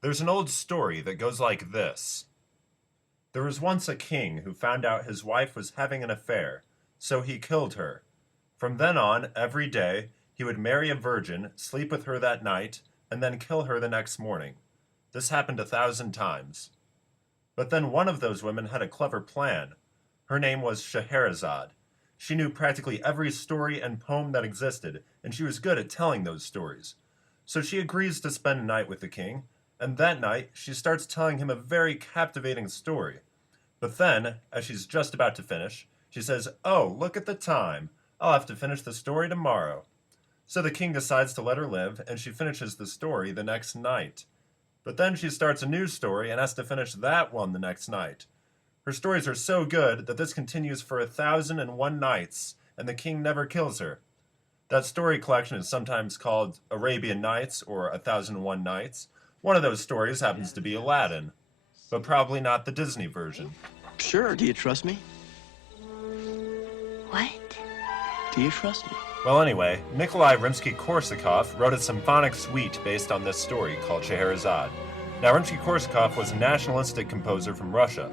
There's an old story that goes like this. There was once a king who found out his wife was having an affair, so he killed her. From then on, every day, he would marry a virgin, sleep with her that night, and then kill her the next morning. This happened 1,000 times. But then one of those women had a clever plan. Her name was Scheherazade. She knew practically every story and poem that existed, and she was good at telling those stories. So she agrees to spend a night with the king, and that night she starts telling him a very captivating story. But then, as she's just about to finish, she says, "Oh, look at the time. I'll have to finish the story tomorrow." So the king decides to let her live, and she finishes the story the next night. But then she starts a new story and has to finish that one the next night. Her stories are so good that this continues for 1,001 nights, and the king never kills her. That story collection is sometimes called Arabian Nights or 1,001 Nights. One of those stories happens to be Aladdin, but probably not the Disney version. Sure, do you trust me? What? Do you trust me? Well, anyway, Nikolai Rimsky-Korsakov wrote a symphonic suite based on this story called Scheherazade. Now, Rimsky-Korsakov was a nationalistic composer from Russia.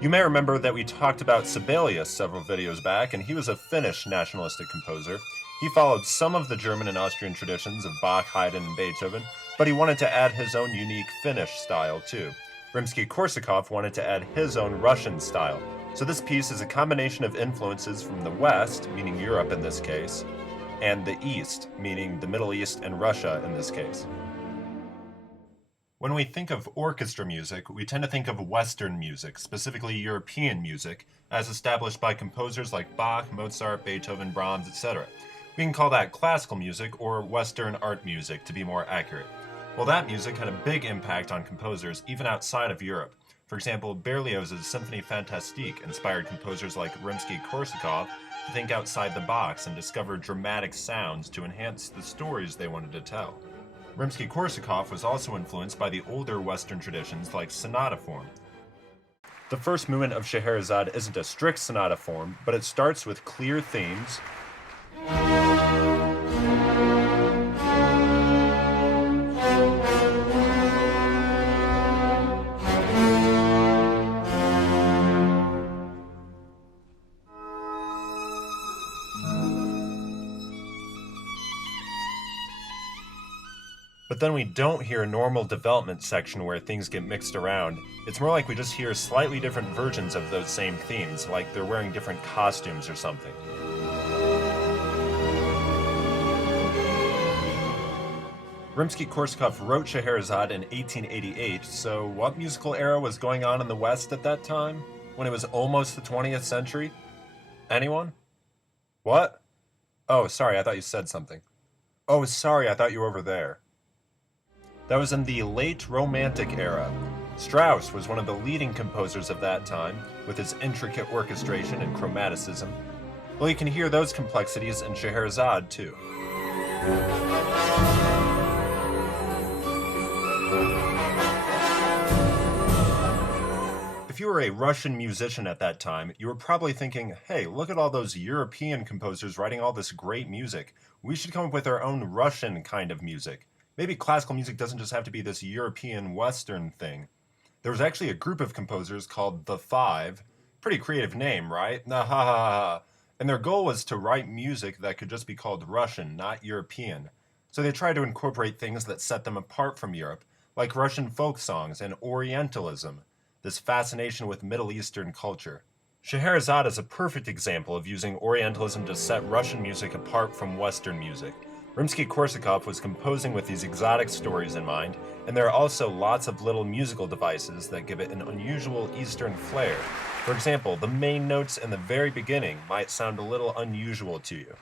You may remember that we talked about Sibelius several videos back, and he was a Finnish nationalistic composer. He followed some of the German and Austrian traditions of Bach, Haydn, and Beethoven, but he wanted to add his own unique Finnish style too. Rimsky-Korsakov wanted to add his own Russian style. So this piece is a combination of influences from the West, meaning Europe in this case, and the East, meaning the Middle East and Russia in this case. When we think of orchestra music, we tend to think of Western music, specifically European music, as established by composers like Bach, Mozart, Beethoven, Brahms, etc. We can call that classical music or Western art music to be more accurate. Well, that music had a big impact on composers even outside of Europe. For example, Berlioz's Symphonie Fantastique inspired composers like Rimsky-Korsakov to think outside the box and discover dramatic sounds to enhance the stories they wanted to tell. Rimsky-Korsakov was also influenced by the older Western traditions like sonata form. The first movement of Scheherazade isn't a strict sonata form, but it starts with clear themes, but then we don't hear a normal development section where things get mixed around. It's more like we just hear slightly different versions of those same themes, like they're wearing different costumes or something. Rimsky-Korsakov wrote Scheherazade in 1888, so what musical era was going on in the West at that time, when it was almost the 20th century? Anyone? What? Oh, sorry, I thought you said something. Oh, sorry, I thought you were over there. That was in the late Romantic era. Strauss was one of the leading composers of that time, with his intricate orchestration and chromaticism. Well, you can hear those complexities in Scheherazade, too. If you were a Russian musician at that time, you were probably thinking, hey, look at all those European composers writing all this great music. We should come up with our own Russian kind of music. Maybe classical music doesn't just have to be this European Western thing. There was actually a group of composers called The Five. Pretty creative name, right? And their goal was to write music that could just be called Russian, not European. So they tried to incorporate things that set them apart from Europe, like Russian folk songs and Orientalism, this fascination with Middle Eastern culture. Scheherazade is a perfect example of using Orientalism to set Russian music apart from Western music. Rimsky-Korsakov was composing with these exotic stories in mind, and there are also lots of little musical devices that give it an unusual Eastern flair. For example, the main notes in the very beginning might sound a little unusual to you.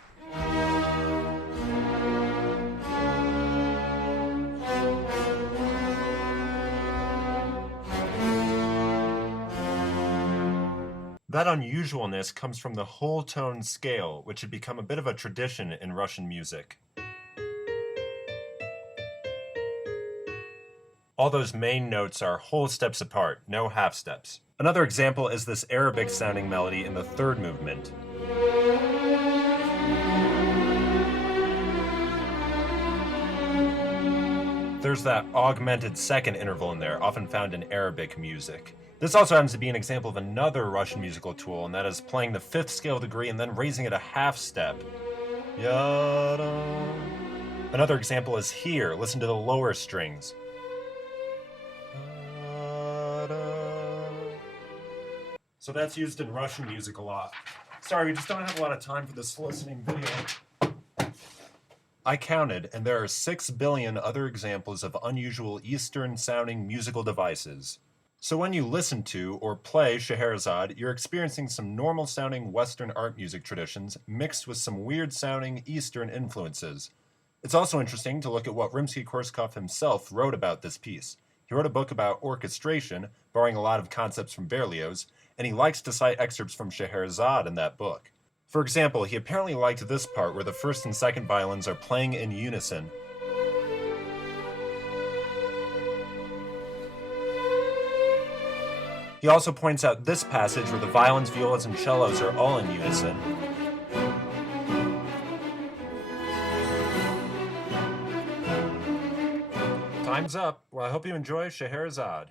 That unusualness comes from the whole tone scale, which had become a bit of a tradition in Russian music. All those main notes are whole steps apart, no half steps. Another example is this Arabic-sounding melody in the third movement. There's that augmented second interval in there, often found in Arabic music. This also happens to be an example of another Russian musical tool, and that is playing the fifth scale degree and then raising it a half step. Yada. Another example is here. Listen to the lower strings. So that's used in Russian music a lot. Sorry, we just don't have a lot of time for this listening video. I counted, and there are 6 billion other examples of unusual Eastern-sounding musical devices. So when you listen to or play Scheherazade, you're experiencing some normal-sounding Western art music traditions mixed with some weird-sounding Eastern influences. It's also interesting to look at what Rimsky-Korsakov himself wrote about this piece. He wrote a book about orchestration, borrowing a lot of concepts from Berlioz, and he likes to cite excerpts from Scheherazade in that book. For example, he apparently liked this part where the first and second violins are playing in unison. He also points out this passage where the violins, violas, and cellos are all in unison. Time's up. Well, I hope you enjoy Scheherazade.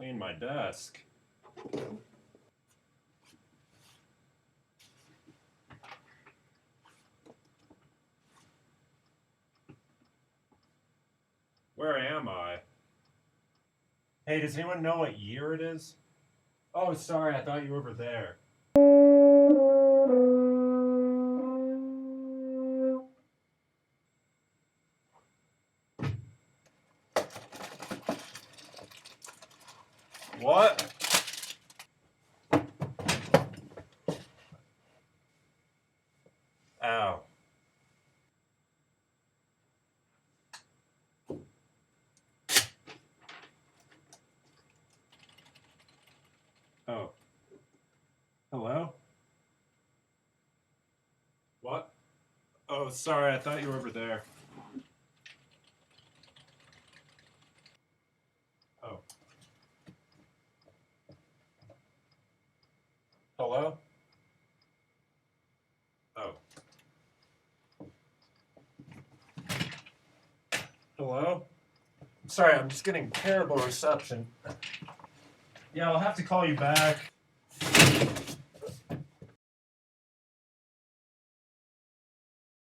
clean my desk. Where am I? Hey, does anyone know what year it is? Oh, sorry, I thought you were over there. What? Ow. Oh. Hello? What? Oh, sorry, I thought you were over there. Oh. Hello? Oh. Hello? Sorry, I'm just getting terrible reception. Yeah, I'll have to call you back.